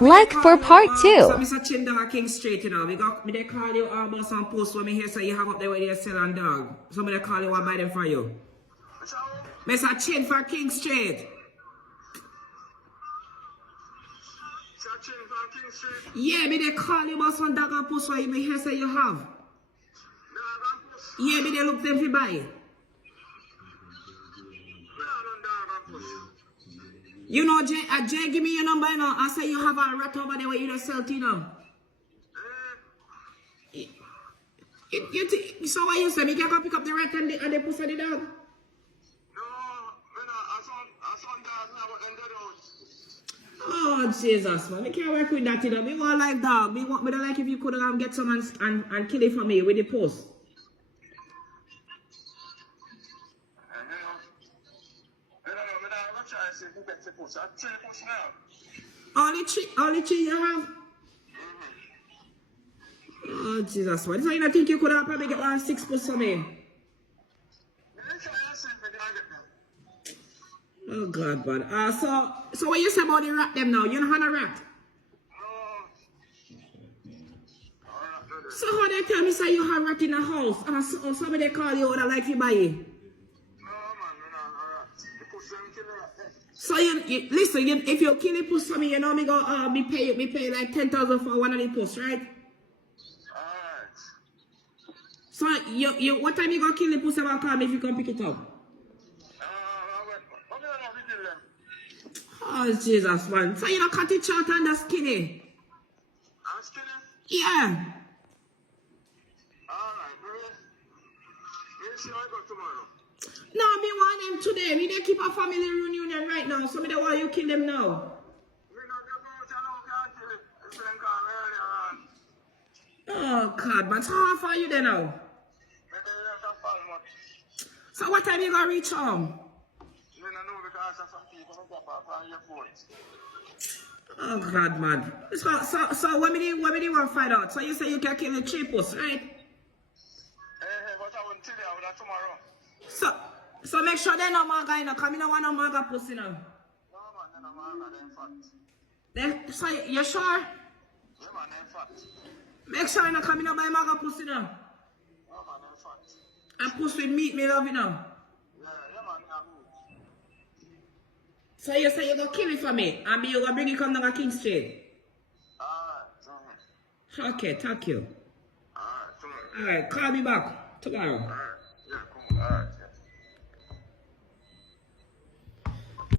Like for part 2. So Mr. Chin Dog King Street, you know. They call you about some post when me hear say you have up there where they sell and dog. So they call you and buy them for you. Mr. Chin for King Street. Yeah, me they call you about some dog and post where me hear say you have. Yeah, me they look them to buy. You know, Jay, give me your number, you know. I say you have a rat over there where you don't sell to, you know. So what you say? Me can go pick up the rat and the pussy of the dog? No, I saw dog now, but then they don't. Oh, Jesus, man. I can't work with that, you know. Me want like dog. Me don't like if you could get some and kill it for me with the post. Only three you have? Oh, Jesus, man. So you don't think you could have probably get like 6 posts for me? Oh, God, man. So what you say about the rat them now? You don't have a rat? So how they tell me say you have rat in the house? Or somebody call you or like you buy it? So you listen, if you kill a post for me, you know me go me pay like 10,000 for one of the posts, right? Alright. So you what time you gonna kill the post about call me if you can pick it up? Oh Jesus, man. So you don't cut it short and that's skinny. I'm skinny? Yeah. Alright, we'll see how I go tomorrow. No, me want them today. Me they keep a family reunion right now, so me don't want you kill them now. Oh God, but how far are you there now? So what time you gonna reach home? Oh God, man. So what me want to find out? So you say you can kill the cheapest, right? But I won't tell you that tomorrow. So make sure they no maga, you know, because I don't want no maga pussy now. No man, they no maga, they fat. So you sure? Yeah man, they fat. Make sure you know, because I don't buy maga pussy now. No man, they fat. And pussy with meat, me love you now. Yeah man, yeah. So you say you gonna kill it for me, and me you gonna bring it come down to King Street? Alright. Okay, thank you. Alright, call me back tomorrow.